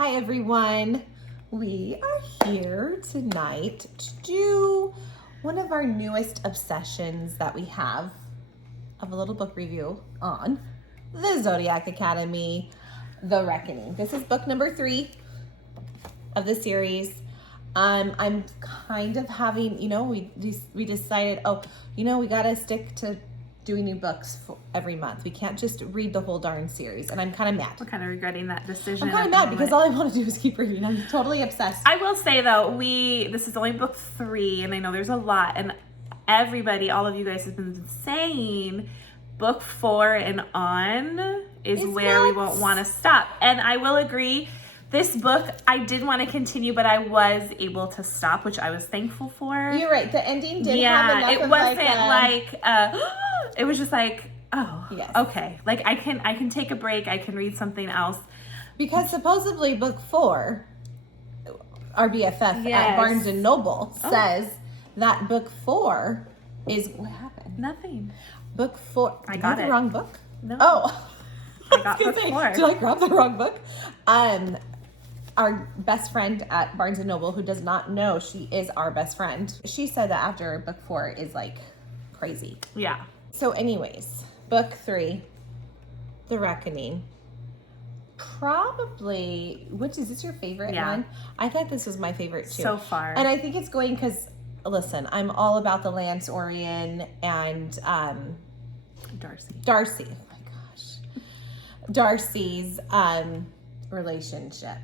Hi everyone. We are here tonight to do one of our newest obsessions that we have of a little book review on the Zodiac Academy, The Reckoning. This is book number 3 of the series. I'm kind of having, we decided, we gotta stick to doing new books for every month. We can't just read the whole darn series, and I'm kind of mad. We're kind of regretting that decision. I'm kind of mad because all I want to do is keep reading. I'm totally obsessed. I will say though, this is only book 3, and I know there's a lot, and everybody, all of you guys have been saying book 4 and on is where we won't want to stop. And I will agree. This book, I did want to continue, but I was able to stop, which I was thankful for. You're right. The ending did have enough it of wasn't it was just like, oh, yes. Okay. Like I can take a break. I can read something else. Because supposedly book 4, our BFF at Barnes & Noble says that book 4 is, what happened? Nothing. Book 4. I got the wrong book? No. Oh. I got book 4. Did I grab the wrong book? Our best friend at Barnes & Noble, who does not know she is our best friend, she said that after book 4 is like crazy. Yeah. So anyways, book 3, The Reckoning. Probably, is this your favorite one? I thought this was my favorite too. So far. And I think it's going because, listen, I'm all about the Lance Orion and Darcy. Oh my gosh. Darcy's relationship.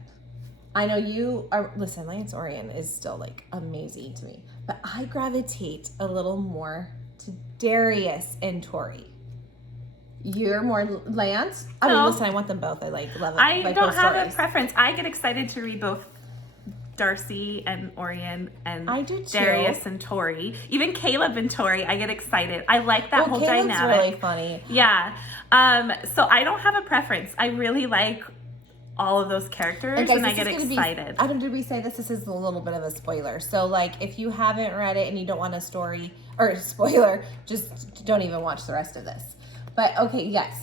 I know you are, listen, Lance Orion is still like amazing to me, but I gravitate a little more to Darius and Tori. You're more Lance? I mean, listen, I want them both. I love it. I don't have a preference. I get excited to read both Darcy and Orion and I do too. Darius and Tori. Even Caleb and Tori, I get excited. I like that whole Caleb's dynamic. Really funny. Yeah. So I don't have a preference. I really like all of those characters, and I get excited. Did we say this? This is a little bit of a spoiler. So, like, if you haven't read it and you don't want a story or a spoiler, just don't even watch the rest of this. But okay, yes,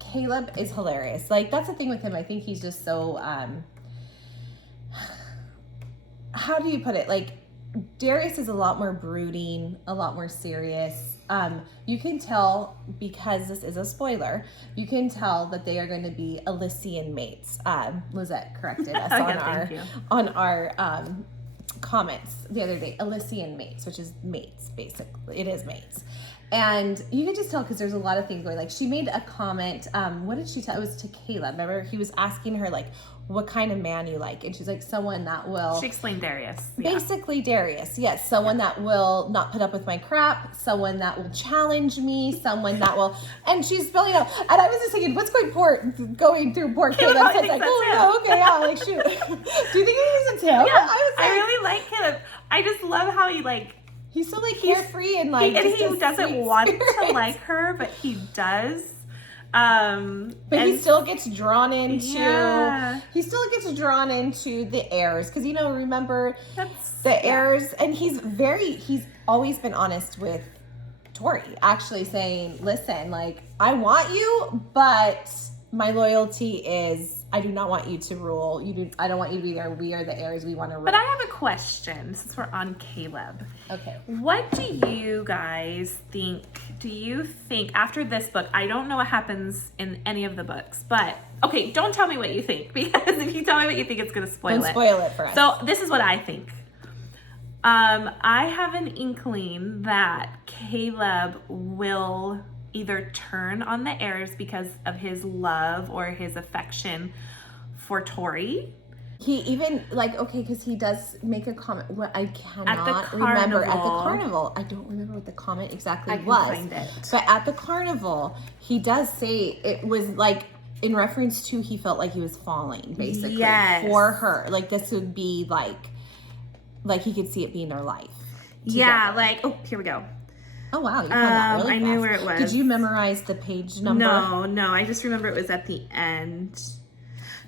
Caleb is hilarious. Like, that's the thing with him. I think he's just so. How do you put it? Like, Darius is a lot more brooding, a lot more serious. You can tell, because this is a spoiler, you can tell that they are going to be Elysian mates. Lizette corrected us on our comments the other day. Elysian mates, which is mates, basically. It is mates. And you can just tell because there's a lot of things going. Like, she made a comment. What did she tell? It was to Caleb. Remember, he was asking her, like, what kind of man you like, and she's like, someone that will. She explained Darius. Basically, Darius. Yes, someone that will not put up with my crap. Someone that will challenge me. Someone that will. And she's spelling out. And I was just thinking, what's going through poor Caleb? I was like, no, okay, yeah, like shoot. Do you think it was a tale? Yeah, I really like Caleb. I just love how he like. He's so like carefree and like. He doesn't want to like her, but he does. But he still gets drawn into the heirs because remember the heirs, and he's always been honest with Tori, actually saying, listen, like, I want you, but my loyalty is I do not want you to rule. I don't want you to be there. We are the heirs. We want to rule. But I have a question since we're on Caleb. Okay. What do you guys think? Do you think after this book, I don't know what happens in any of the books, but okay, don't tell me what you think, because if you tell me what you think, it's going to spoil it. Don't spoil it for us. So this is what I think. I have an inkling that Caleb will either turn on the heirs because of his love or his affection for Tori. He even, because he does make a comment. What I cannot remember. At the carnival. I don't remember what the comment exactly was. Find it. But at the carnival, he does say it was like in reference to he felt like he was falling, basically, for her. Like, this would be like he could see it being their life together. Yeah, here we go. Oh, wow. You found that really fast. I knew where it was. Did you memorize the page number? No. I just remember it was at the end.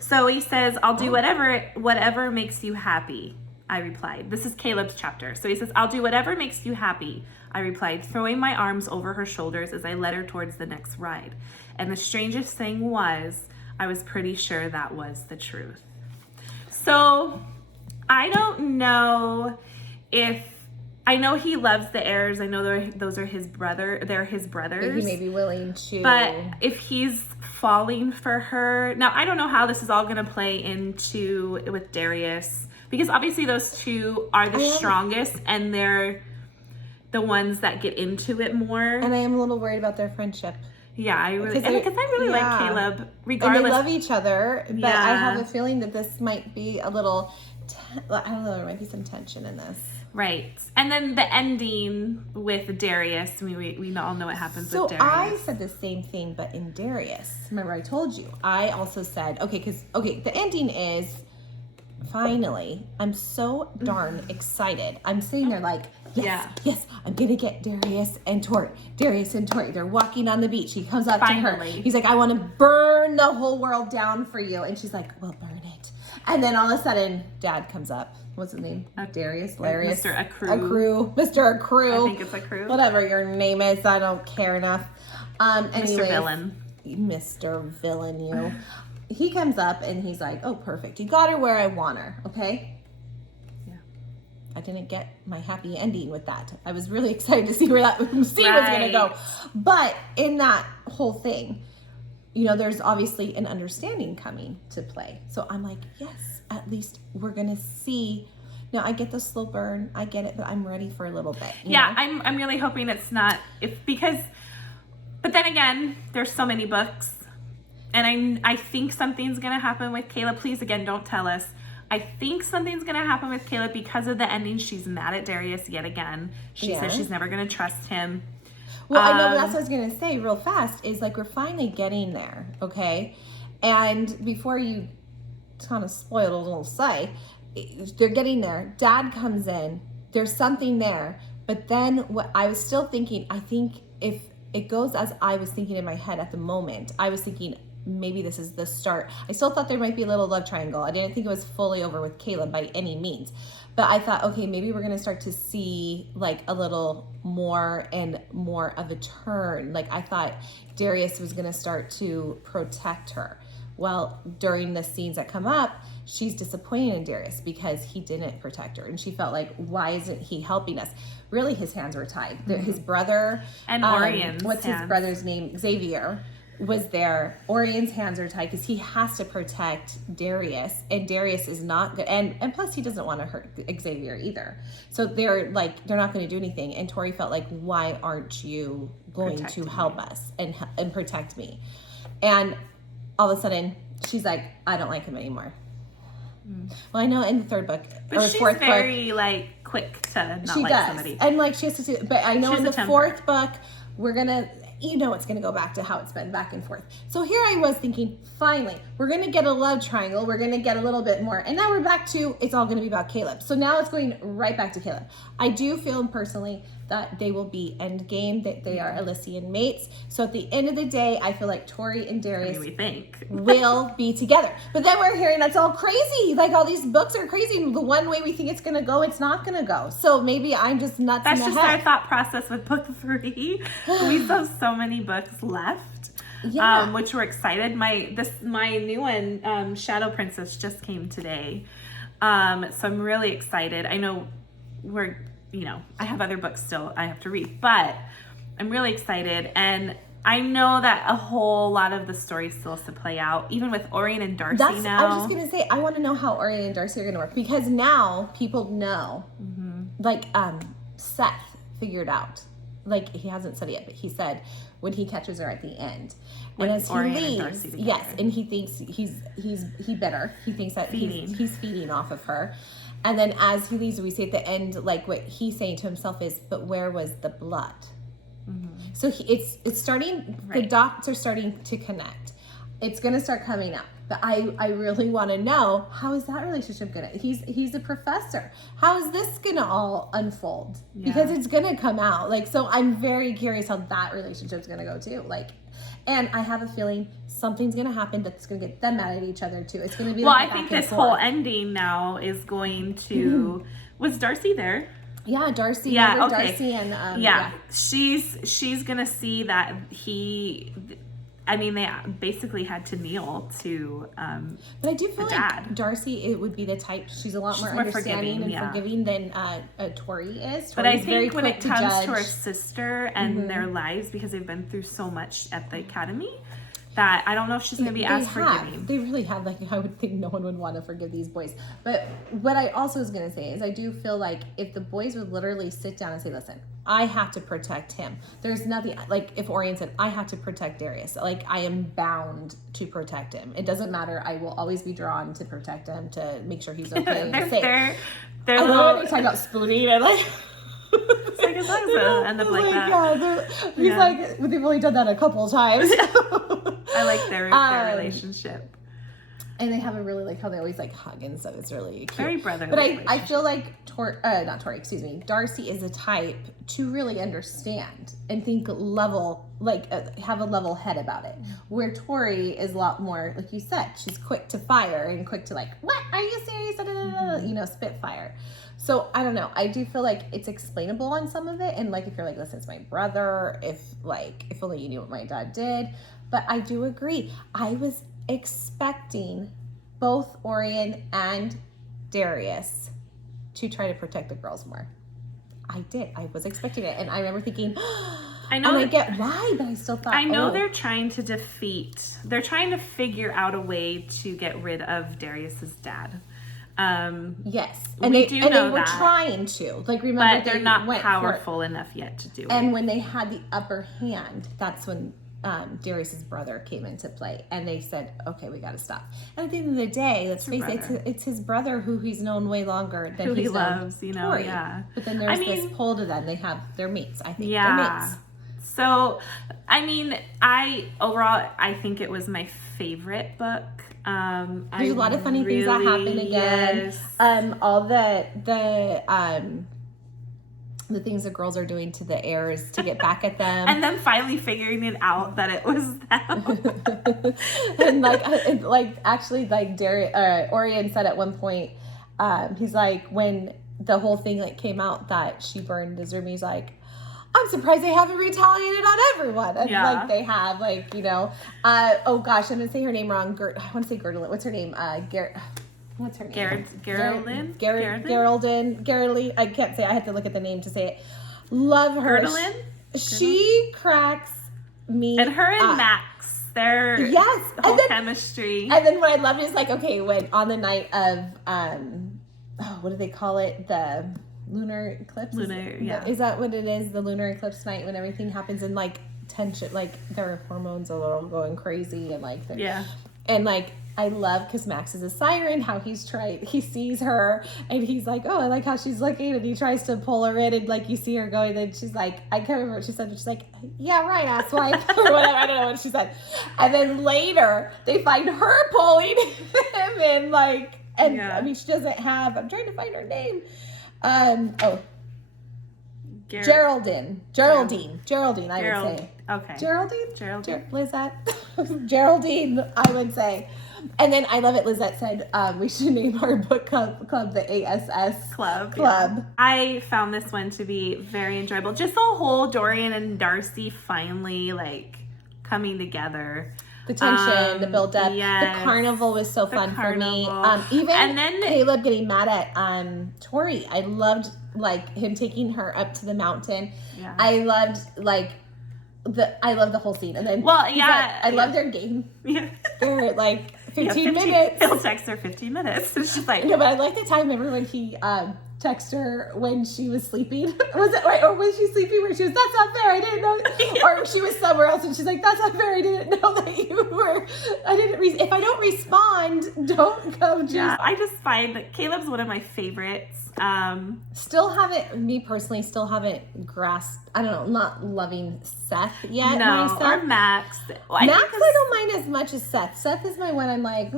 So he says, I'll do whatever makes you happy, I replied. This is Caleb's chapter. So he says, I'll do whatever makes you happy, I replied, throwing my arms over her shoulders as I led her towards the next ride. And the strangest thing was, I was pretty sure that was the truth. So I don't know if, I know he loves the heirs. I know those are his brother. They're his brothers. But he may be willing to. But if he's falling for her, now I don't know how this is all going to play into with Darius, because obviously those two are the strongest, and they're the ones that get into it more. And I am a little worried about their friendship. Yeah, I really, because I really like Caleb, regardless. And they love each other, but I have a feeling that this might be a little, I don't know, there might be some tension in this. Right. And then the ending with Darius, we all know what happens with Darius. So I said the same thing, but in Darius. Remember I told you. I also said, the ending is, finally, I'm so darn excited. I'm sitting there like, yes, I'm going to get Darius and Tori. They're walking on the beach. He comes up to her. He's like, I want to burn the whole world down for you. And she's like, well, burn it. And then all of a sudden, Dad comes up. What's his name? Darius, Larius. Mr. Accrue. Mr. Accrue. I think it's Accrue. Whatever your name is, I don't care enough. Anyways, Mr. Villain. Mr. Villain, you. He comes up and he's like, oh, perfect. You got her where I want her, okay? Yeah. I didn't get my happy ending with that. I was really excited to see where that scene was going to go. But in that whole thing, there's obviously an understanding coming to play. So I'm like, yes, at least we're going to see. Now, I get the slow burn. I get it, but I'm ready for a little bit. You know? I'm really hoping it's not, but then again, there's so many books. And I think something's going to happen with Caleb. Please, again, don't tell us. I think something's going to happen with Caleb because of the ending. She's mad at Darius yet again. She says she's never going to trust him. Well, I know, but that's what I was going to say real fast is like we're finally getting there, okay? And before you kind of spoil a little sight, they're getting there. Dad comes in. There's something there. But then what I was still thinking, I think if it goes as I was thinking in my head at the moment, I was thinking maybe this is the start. I still thought there might be a little love triangle. I didn't think it was fully over with Caleb by any means. But I thought, okay, maybe we're going to start to see like a little more and more of a turn. Like I thought Darius was going to start to protect her. Well, during the scenes that come up, she's disappointed in Darius because he didn't protect her. And she felt like, why isn't he helping us? Really, his hands were tied. His brother, and Orion's his brother's name? Xavier was there. Orion's hands are tied because he has to protect Darius, and Darius is not good. And plus, he doesn't want to hurt Xavier either. So they're not going to do anything. And Tori felt like, why aren't you going to help us and protect me? And all of a sudden, she's like, I don't like him anymore. Well, I know in the third book, but or she's fourth very book, quick to not she like does. Somebody. And she has to do. But I know in the temper. fourth book, we're gonna. It's going to go back to how it's been back and forth. So here I was thinking, finally, we're going to get a love triangle. We're going to get a little bit more. And now we're back to, it's all going to be about Caleb. So now it's going right back to Caleb. I do feel personally that they will be endgame, that they are Elysian mates. So at the end of the day, I feel like Tori and Darius will be together. But then we're hearing that's all crazy. Like all these books are crazy. The one way we think it's going to go, it's not going to go. So maybe I'm just nuts in the head. That's just our thought process with book 3. We still have so many books left, which we're excited. My new one, Shadow Princess, just came today. So I'm really excited. I know I have other books still I have to read, but I'm really excited. And I know that a whole lot of the story still has to play out, even with Orion and Darcy now. I was just going to say, I want to know how Orion and Darcy are going to work, because now people know, Seth figured out, he hasn't said it yet, but he said when he catches her at the end. And as he leaves, and he thinks he better. He thinks that he's feeding off of her. And then as he leaves, we see at the end, what he's saying to himself is, but where was the blood? Mm-hmm. So it's starting, the dots are starting to connect. It's going to start coming up. But I really want to know, how is that relationship going to, he's a professor. How is this going to all unfold? Yeah. Because it's going to come out. So I'm very curious how that relationship's going to go too. And I have a feeling something's going to happen that's going to get them mad at each other too. It's going to be I think this whole ending now is going to, was Darcy there? Yeah, Darcy. Yeah, okay. Darcy and she's going to see that I mean, they basically had to kneel to but I do feel like dad. Darcy, it would be the type, she's a lot more understanding and forgiving than Tori is. But I think when it comes to her sister and their lives, because they've been through so much at the academy, that I don't know if she's going to be as forgiving. They really have. Like, I would think no one would want to forgive these boys. But what I also was going to say is I do feel like if the boys would literally sit down and say, listen, I have to protect him. There's nothing, like if Orion said, I have to protect Darius. Like, I am bound to protect him. It doesn't matter. I will always be drawn to protect him, to make sure he's okay and safe. They're I love when they talk about spooning and like... It's like, as long as it end up like that. Yeah, he's like, but they've only done that a couple of times. I like their relationship. And they have a really, like, how they always, like, hug and stuff. It's really cute. Very brotherly. But I feel like, Darcy is a type to really understand and think level, like, have a level head about it. Where Tori is a lot more, like you said, she's quick to fire and quick to, like, what? Are you serious? You know, spitfire. So, I don't know. I do feel like it's explainable on some of it. And, like, if you're like, listen, it's my brother. If only you knew what my dad did. But I do agree. I was expecting both Orion and Darius to try to protect the girls more. I did. I was expecting it. And I remember thinking, I know, and I get why, but I still thought, I know they're trying to figure out a way to get rid of Darius's dad. Yes. And they were trying to. Like, remember, but they're not powerful enough yet to do it. And when they had the upper hand, that's when Darius's brother came into play, and they said, okay, we got to stop. And at the end of the day, let's face it, it's his brother who he's known way longer than he loves, you know. Tori. Yeah. But then there's this pull to them. They have their mates, I think. Yeah. Their mates. So, I mean, I think it was my favorite book. There's a lot of funny things that happen again. Yes. All the things the girls are doing to the heirs to get back at them, and then finally figuring it out that it was them. and actually, Orion said at one point, he's like, when the whole thing like came out that she burned his room, he's like, I'm surprised they haven't retaliated on everyone. And like they have, like, you know, oh gosh, I'm gonna say her name wrong. I want to say Gertrude. What's her name? What's her name? Geraldine? Geraldine. I can't say. I have to look at the name to say it. Love her. Geraldine? She cracks me and her and Max, their whole chemistry. And then what I loved is, like, okay, when on the night of what do they call it? The lunar eclipse? Is that what it is? The lunar eclipse night, when everything happens and like tension, like their hormones are a little going crazy, and like and like I love, because Max is a siren, how he sees her and he's like, oh, I like how she's looking, and he tries to pull her in, and like you see her going, and she's like, I can't remember what she said, but she's like, yeah, right, asswipe, or whatever, I don't know what she said. And then later they find her pulling him in, like, and I mean, she doesn't have, I'm trying to find her name. Geraldine, I would say. Okay. Geraldine? Lizette? Geraldine, I would say. And then I love it, Lizette said, we should name our book club the ASS Club. Yeah. I found this one to be very enjoyable. Just the whole Dorian and Darcy finally, like, coming together. The tension, the build up. Yes. The carnival was so fun for me. And then Caleb getting mad at Tori. I loved, like, him taking her up to the mountain. Yeah. I loved, like, I love the whole scene. And then I love their game. Yeah. They're like 15 minutes. He'll text her 15 minutes. And she's like, no, but I like the time. Remember when he texted her when she was sleeping? Was it right? Or was she sleeping where she was, that's not fair, I didn't know. Or she was somewhere else and she's like, that's not fair, I didn't know that you were, if I don't respond, don't come. Yeah, I just find that Caleb's one of my favorites. Still haven't grasped, I don't know, not loving Seth yet. No, or Max. Well, Max I don't mind as much as Seth. Seth is my one, I'm like,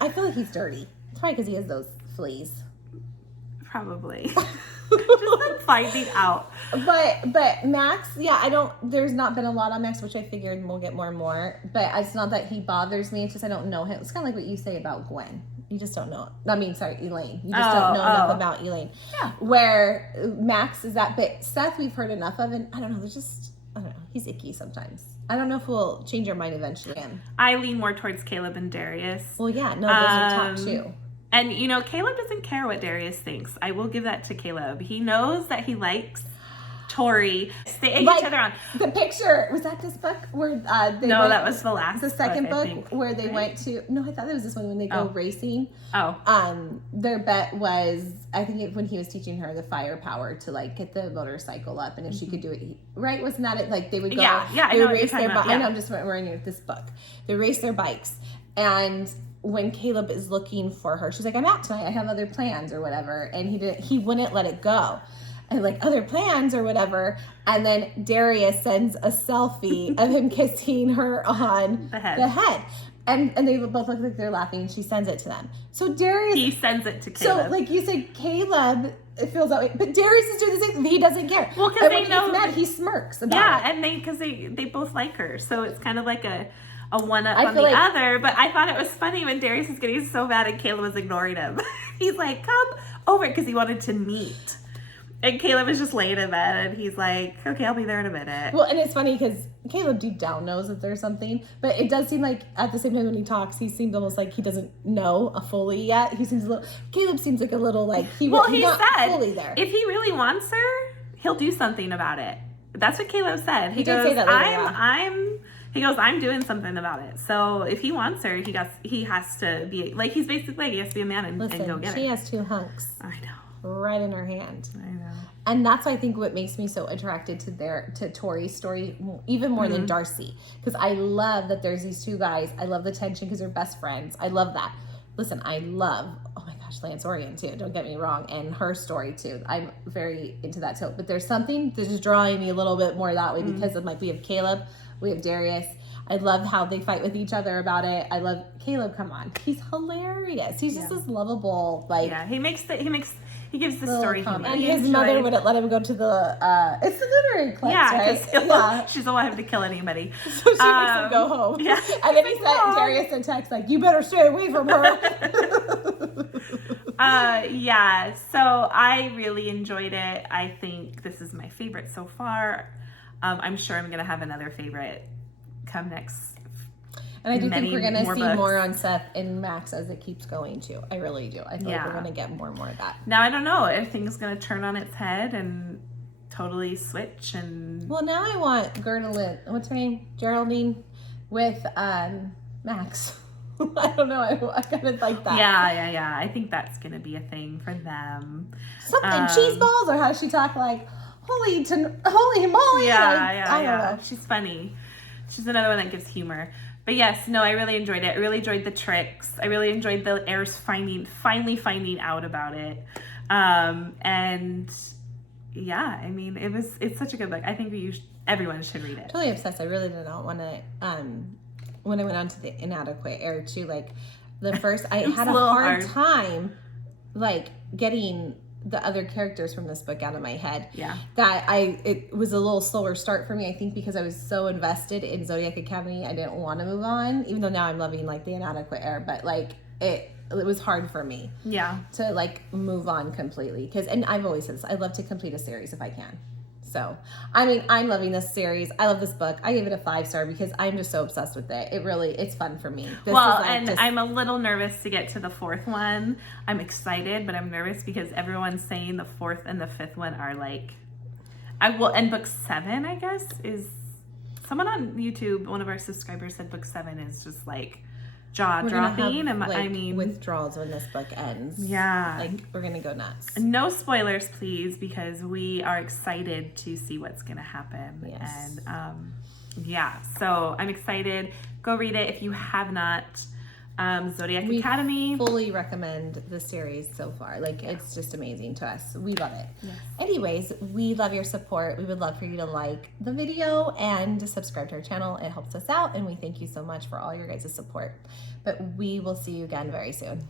I feel like he's dirty. It's probably because he has those fleas. Probably. Just like finding out. But Max, there's not been a lot on Max, which I figured we'll get more and more. But it's not that he bothers me, it's just I don't know him. It's kind of like what you say about Gwen. You just don't know. Elaine. You just don't know enough about Elaine. Yeah. Where Max is that bit. Seth, we've heard enough of, and I don't know, I don't know. He's icky sometimes. I don't know if we'll change our mind eventually. I lean more towards Caleb and Darius. Well, yeah, no, those are top two. And, you know, Caleb doesn't care what Darius thinks. I will give that to Caleb. He knows that he likes Tori. They egg each other on. The picture, was that this book? Where that was the last the second book think, where they went to, no, I thought it was this one when they go racing. Their bet was, I think when he was teaching her the firepower to like get the motorcycle up, and if she could do it, right? Wasn't that it? Like they would go, they would race their bikes. I know, I'm just remembering this book. They race their bikes, and when Caleb is looking for her, she's like, I'm out tonight, I have other plans or whatever, and he wouldn't let it go. And like other plans or whatever, and then Darius sends a selfie of him kissing her on the head. And they both look like they're laughing, and she sends it to them. So he sends it to Caleb. So like you said, Caleb feels that way, but Darius is doing the same thing. He doesn't care. Well, because they know he's mad, he smirks about it. Yeah, and because they both like her, so it's kind of like a one up on the other. But I thought it was funny when Darius was getting so mad and Caleb was ignoring him. He's like, come over, because he wanted to meet. And Caleb is just laying in bed, and he's like, okay, I'll be there in a minute. Well, and it's funny because Caleb deep down knows that there's something, but it does seem like at the same time when he talks, he seems almost like he doesn't know fully yet. Caleb seems like a little like, he's not fully there. If he really wants her, he'll do something about it. That's what Caleb said. He did say that later, he goes, I'm doing something about it. So if he wants her, he has to be, like, he's basically like, he has to be a man and go get her. She has two hunks. I know. Right in her hand. I know. And that's, I think, what makes me so attracted to Tori's story even more than Darcy. Because I love that there's these two guys. I love the tension because they're best friends. I love that. Listen, I love, oh my gosh, Lance Orion too. Don't get me wrong. And her story too. I'm very into that too. But there's something that's just drawing me a little bit more that way because of we have Caleb, we have Darius. I love how they fight with each other about it. I love Caleb. Come on, he's hilarious. He's just this lovable, like, he gives the story humor. And his mother wouldn't let him go to the, it's the literary club, right? She doesn't want him to kill anybody. So she makes him go home. Yeah. And then he sent Darius a text like, you better stay away from her. So I really enjoyed it. I think this is my favorite so far. I'm sure I'm going to have another favorite come next. And I do think we're going to see more on Seth and Max as it keeps going too. I really do. I feel like we're going to get more and more of that. Now I don't know if things going to turn on its head and totally switch. And well, now I want Geraldine, what's her name? Geraldine with Max. I don't know. I kind of like that. Yeah. I think that's going to be a thing for them. Something cheese balls, or how does she talk like holy moly? I don't know. She's funny. She's another one that gives humor. But yes, no, I really enjoyed it. I really enjoyed the tricks. I really enjoyed the heirs finally finding out about it. And yeah, I mean, it's such a good book. I think everyone should read it. Totally obsessed. I really did not want to. When I went on to the inadequate heir too, like the first, I had a hard time, like getting the other characters from this book out of my head. Yeah. It was a little slower start for me, I think, because I was so invested in Zodiac Academy. I didn't want to move on, even though now I'm loving like the inadequate heir, but like it was hard for me. Yeah. To like move on completely. And I've always said this, I love to complete a series if I can. So, I mean, I'm loving this series. I love this book. I give it a 5-star because I'm just so obsessed with it. It's fun for me. I'm a little nervous to get to the 4th one. I'm excited, but I'm nervous because everyone's saying the 4th and the 5th one are like, and book 7, I guess, is, someone on YouTube, one of our subscribers said book 7 is just like, jaw-dropping. I mean, withdrawals when this book ends. Yeah. Like, we're going to go nuts. No spoilers, please, because we are excited to see what's going to happen. Yes. And, so I'm excited. Go read it if you have not. Zodiac Academy. Fully recommend the series so far. Like, it's just amazing to us. We love it. Yes. Anyways, we love your support. We would love for you to like the video and subscribe to our channel. It helps us out, and we thank you so much for all your guys' support. But we will see you again very soon.